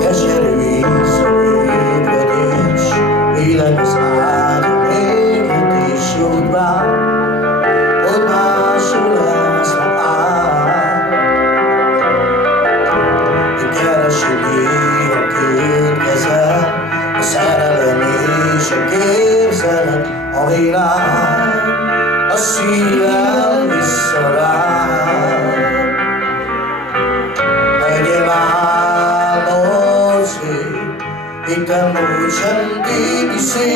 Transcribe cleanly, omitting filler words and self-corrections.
Keserű íz, ébredés, élet az ágyam, égítés jut vár, ott másul lesz ma áll. Keresi néha két kezed, a szerelem és a képzelet, a világ a szívem visszaráll. Legyen álmod szép, itt a múlt sem tépi szép,